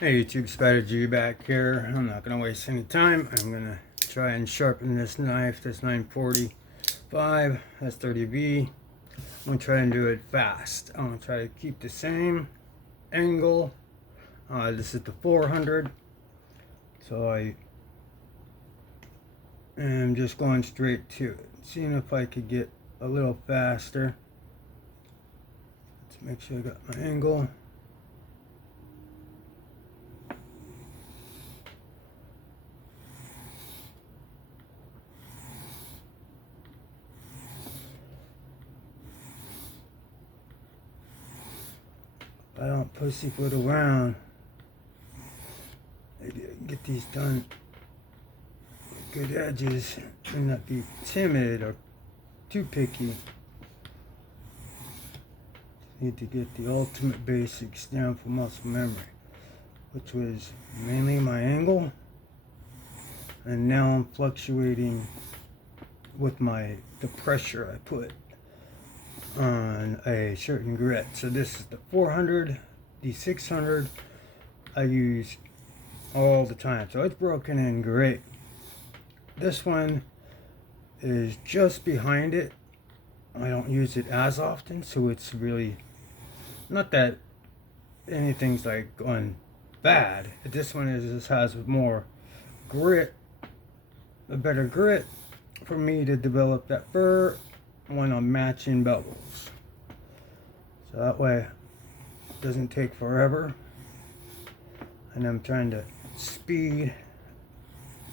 Hey YouTube, Spider G back here. I'm not going to waste any time. I'm going to try and sharpen this knife, this 945, that's 30B. I'm going to try and do it fast. I'm going to try to keep the same angle. This is the 400. So I am just going straight to it. Seeing if I could get a little faster. Let's make sure I got my angle. I don't pussyfoot around. I get these done with good edges and not be timid or too picky. Need to get the ultimate basics down for muscle memory, which was mainly my angle, and now I'm fluctuating with the pressure I put on a certain grit. So this is the 400, the 600 I use all the time, so it's broken in great. This one is just behind it. I don't use it as often, so it's really not that anything's like going bad. This one just has more grit, a better grit for me to develop that burr when I'm matching bevels. So that way it doesn't take forever. And I'm trying to speed,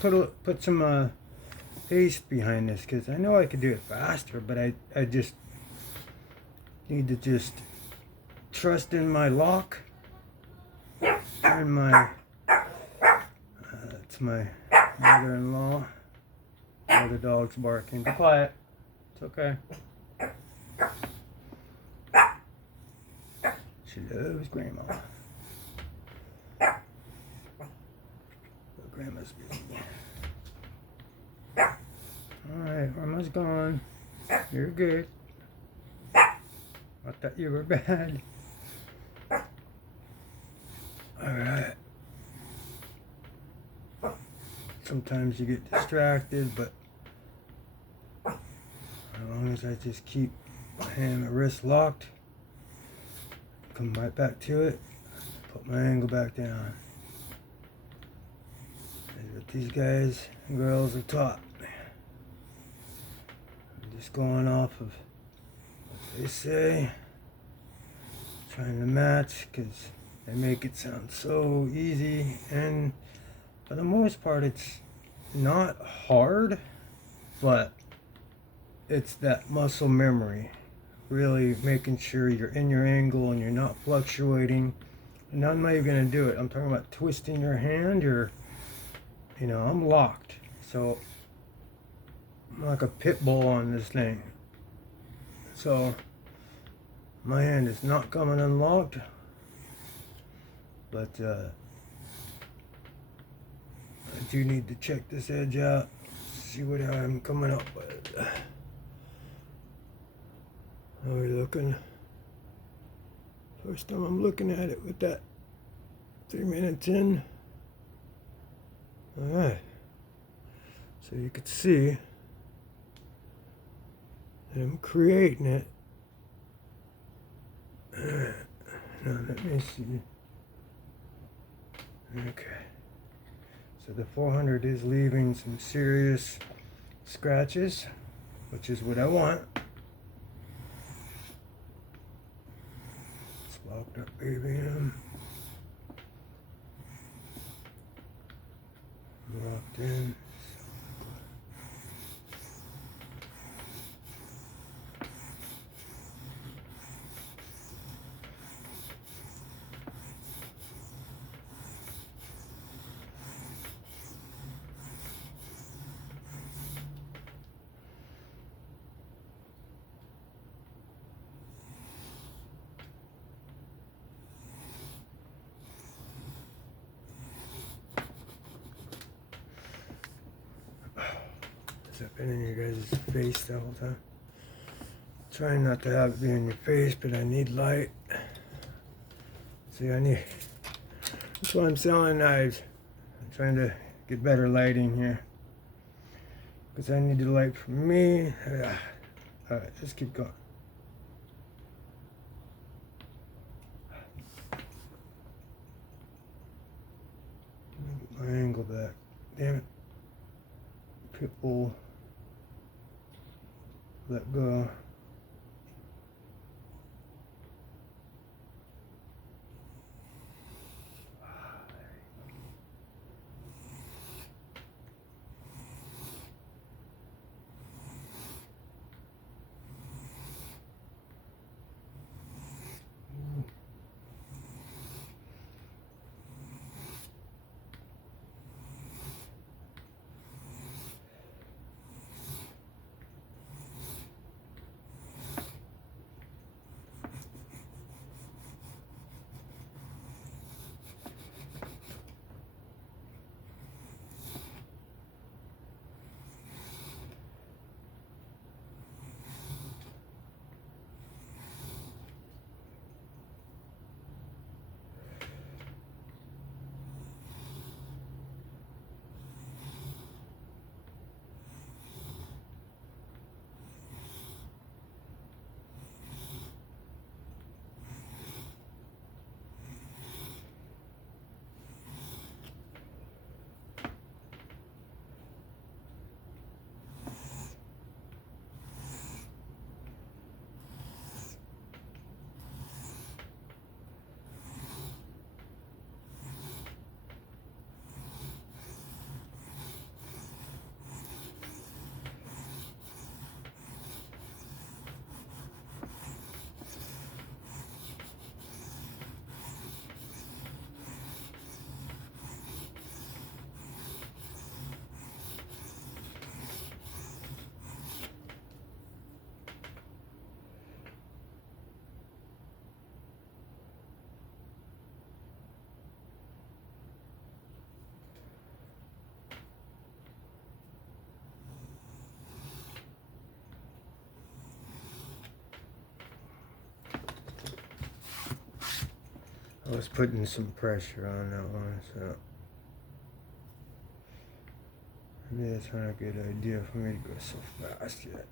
put some haste behind this, because I know I could do it faster, but I just need to just trust in my lock and my it's my mother-in-law. The dog's barking. Be quiet. It's okay. She loves grandma. But grandma's busy. Alright, grandma's gone. You're good. I thought you were bad. Alright. Sometimes you get distracted, but as long as I just keep my hand and wrist locked, come right back to it, put my angle back down. That's what these guys and girls are taught. I'm just going off of what they say, trying to match, because they make it sound so easy, and for the most part it's not hard, but it's that muscle memory, really making sure you're in your angle and you're not fluctuating. And I'm not even going to do it. I'm talking about twisting your hand. I'm locked. So I'm like a pit bull on this thing. So my hand is not coming unlocked, but I do need to check this edge out, see what I'm coming up with. How are we looking? First time I'm looking at it with that 3 minutes in. Alright. So you can see that I'm creating it. Alright. Now let me see. Okay. So the 400 is leaving some serious scratches, which is what I want. Locked up ABM. Locked in. I've been in your guys' face the whole time. Trying not to have it be in your face, but I need light. See, I'm That's why I'm selling knives. I'm trying to get better lighting here. Because I need the light for me. Alright, let's keep going. Get my angle back. Damn it. People let go. I was putting some pressure on that one, so maybe that's not a good idea for me to go so fast yet.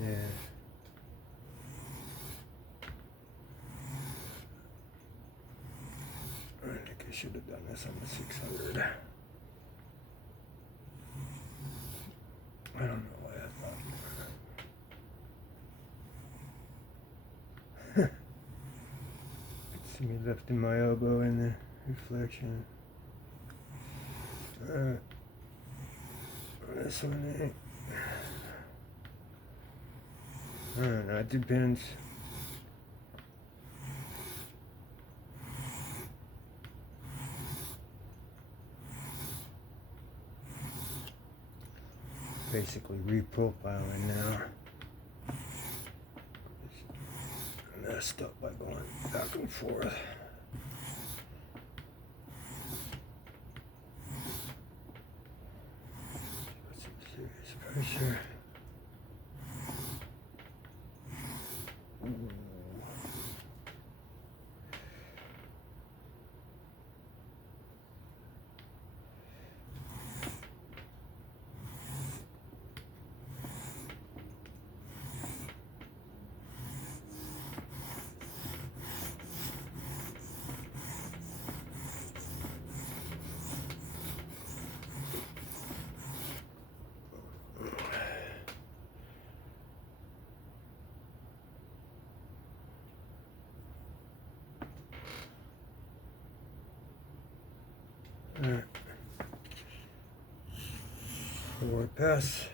Yeah. I think I should have done this on the 600. I don't know why I thought. See me lifting my elbow in the reflection. This one ain't. I don't know, it depends. Basically reprofiling now. I messed up by going back and forth. Put some serious pressure. Ooh. Alright. Forward pass.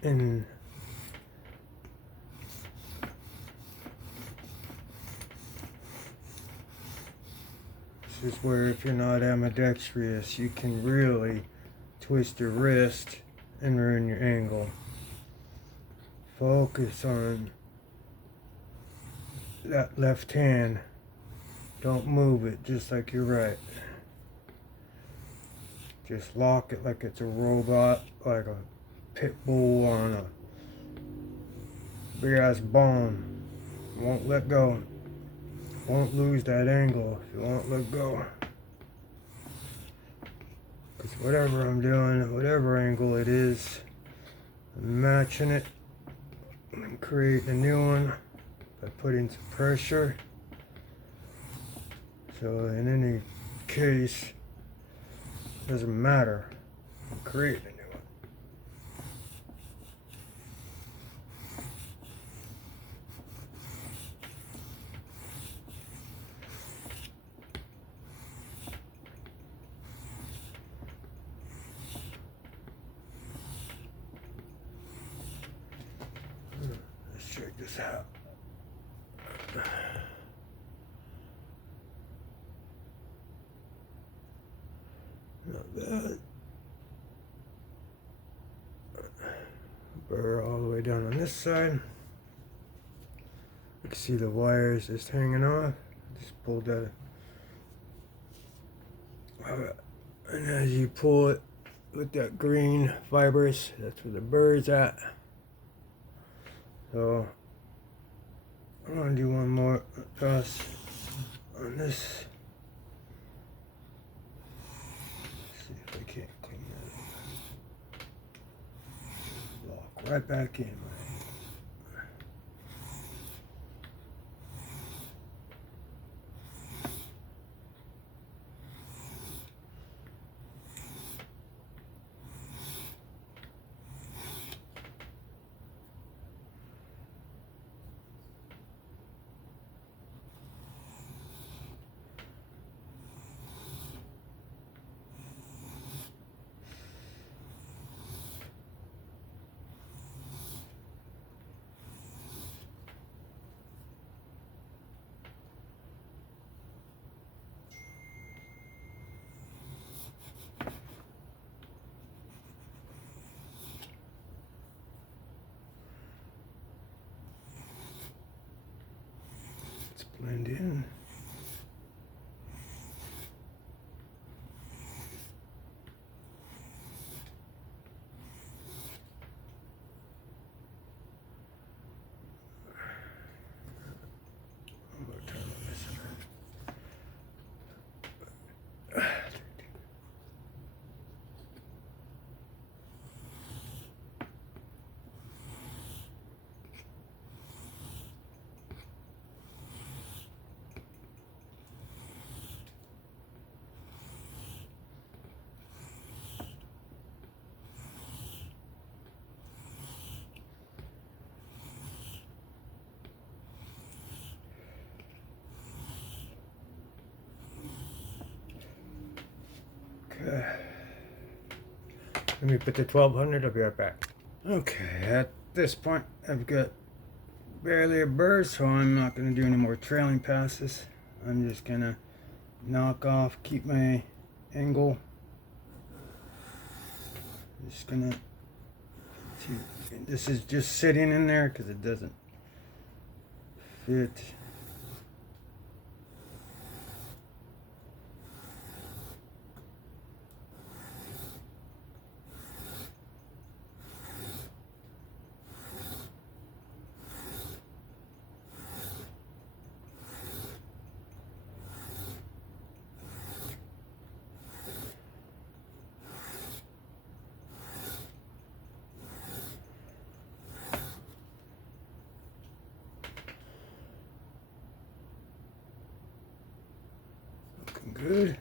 And This is where if you're not ambidextrous, you can really twist your wrist and ruin your angle. Focus on that left hand. Don't move it just like you're right. Just lock it like it's a robot, like a pit bull on a big ass bone. Won't let go. Won't lose that angle if you won't let go. Because whatever I'm doing, whatever angle it is, I'm matching it and creating a new one by putting some pressure. So in any case, doesn't matter. I'm creating a new one. Let's check this out. Not bad. Burr all the way down on this side. You can see the wires just hanging off. Just pulled that. And as you pull it with that green fibers, that's where the burr's at. So I'm gonna do one more toss on this. See if I can't clean that up. Lock right back in. Blend in. I'm going to turn on this. Okay. Let me put the 1200. I'll be right back. Okay, at this point, I've got barely a burr, so I'm not going to do any more trailing passes. I'm just going to knock off, keep my angle. Just going to see. This is just sitting in there because it doesn't fit. Good.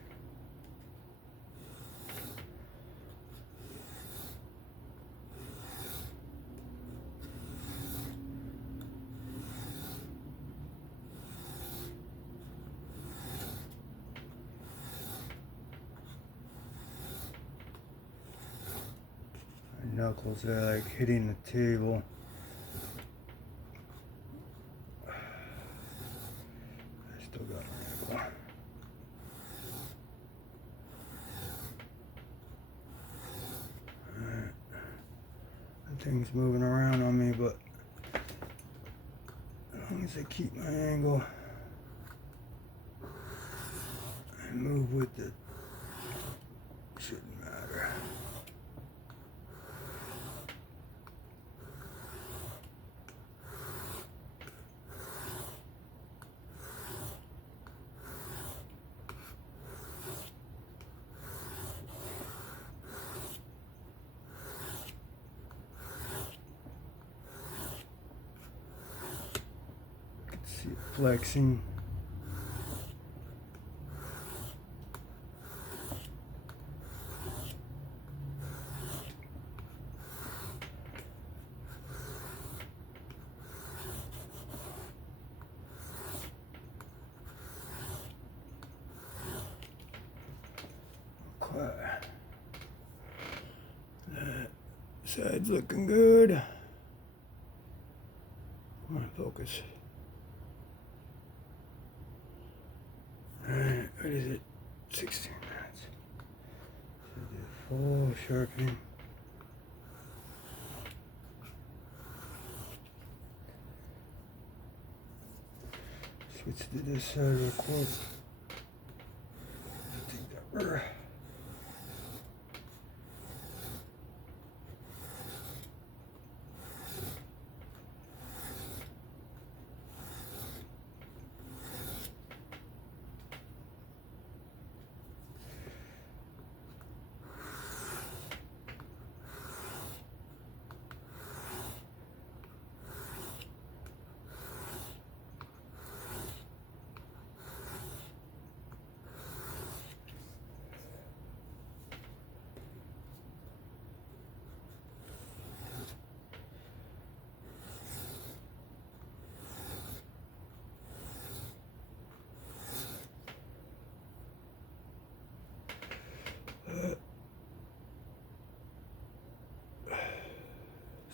My knuckles are like hitting the table. I still got an angle. things moving around on me, but as long as I keep my angle and move with it, shouldn't matter. See it flexing. Okay. That side's looking good. Come on, focus. Alright, what is it? 16 minutes. So do full sharpening. Switch to this side real quick. Take that burr.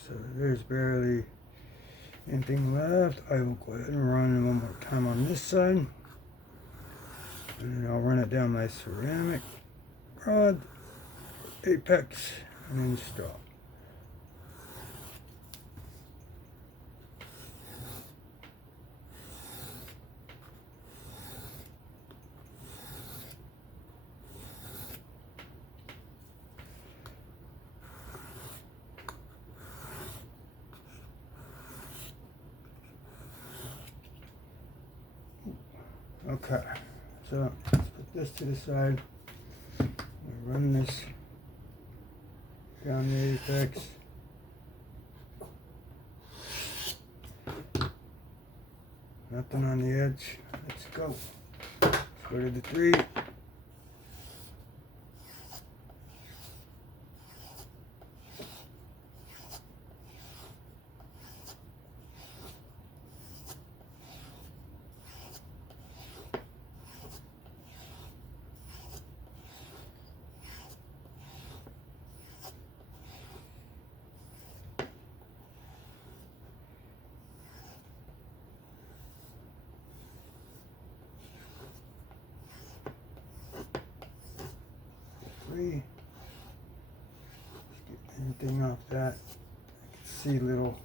So there's barely anything left. I will go ahead and run one more time on this side. And then I'll run it down my ceramic rod, apex, and then stop. Okay, so let's put this to the side. Run this down the apex. Nothing on the edge. Let's go. Let's go to the 3. Get anything off that. I can see little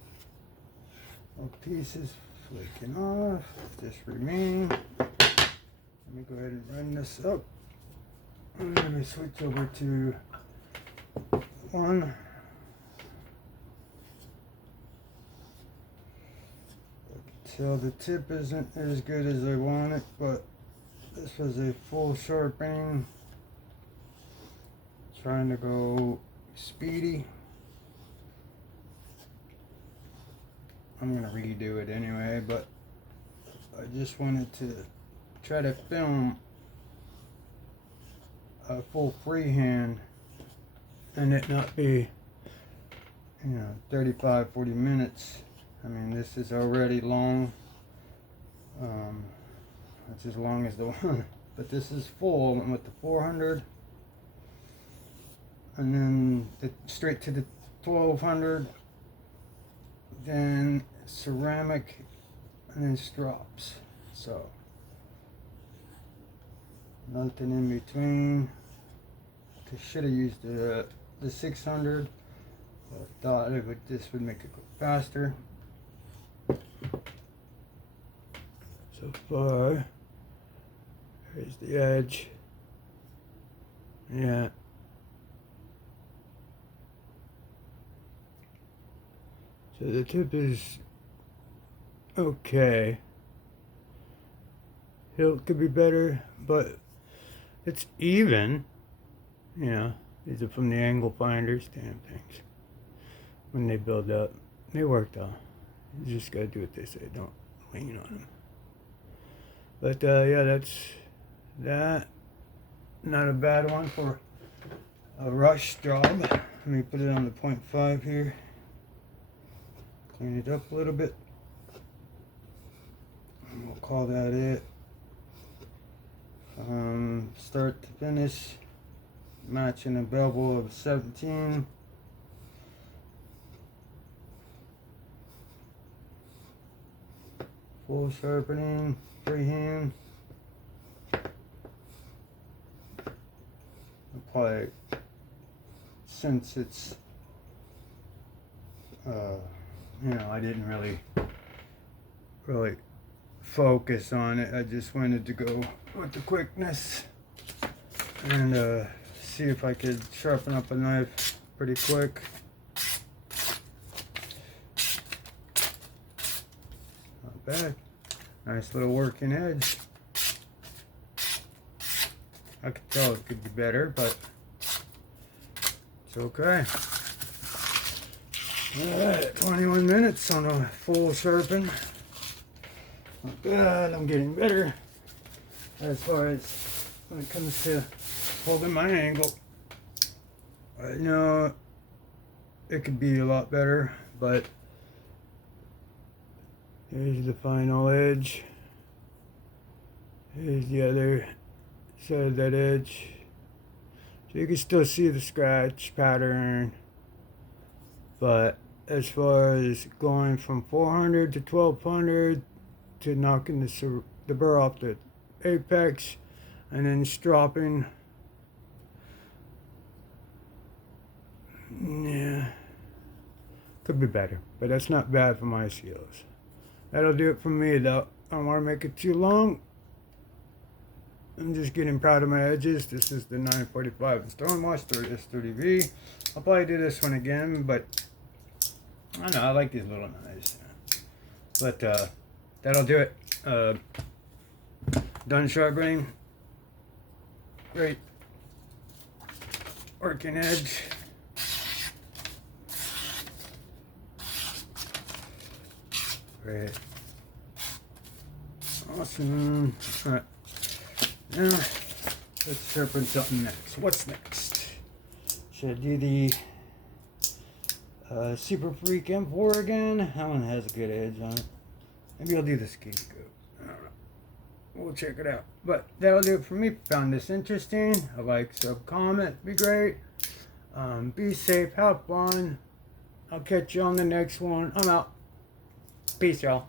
pieces flaking off. Just remaining. Let me go ahead and run this up. And let me switch over to 1. I can tell the tip isn't as good as I want it, but this was a full sharpening. Trying to go speedy. I'm gonna redo it anyway, but I just wanted to try to film a full freehand and it not be, 35-40 minutes. I mean, this is already long. It's as long as the one, but this is full. I went with the 400. And then straight to the 1200, then ceramic, and then strops. So nothing in between. I should have used the 600, I thought this would make it go faster. So far, here's the edge. Yeah. So the tip is okay. Hilt could be better, but it's even. You know, these are from the angle finders, damn things. When they build up, they work though. You just gotta do what they say, don't lean on them. But yeah, that's that. Not a bad one for a rush job. Let me put it on the 0.5 here. Clean it up a little bit. And we'll call that it. Start to finish, matching a bevel of 17. Full sharpening, freehand. Apply, since it's you know, I didn't really focus on it. I just wanted to go with the quickness and see if I could sharpen up a knife pretty quick. Not bad. Nice little working edge. I could tell it could be better, but it's okay. Alright, 21 minutes on a full sharpen. Not bad, I'm getting better as far as when it comes to holding my angle. I know it could be a lot better, but here's the final edge. Here's the other side of that edge. So you can still see the scratch pattern, but as far as going from 400 to 1200 to knocking the burr off the apex and then stropping, yeah, could be better, but that's not bad for my skills. That'll do it for me though. I don't want to make it too long. I'm just getting proud of my edges. This is the 945 Stonewash S30V. I'll probably do this one again, but I don't know, I like these little knives. But that'll do it. Done sharpening. Great working edge. Great. Awesome. Alright. Now, let's sharpen something next. What's next? Should I do the Super Freak M4 again? That one has a good edge on it. Maybe I'll do the scapegoat. I don't know. We'll check it out. But that'll do it for me. Found this interesting. A like, sub, comment. Be great. Be safe. Have fun. I'll catch you on the next one. I'm out. Peace, y'all.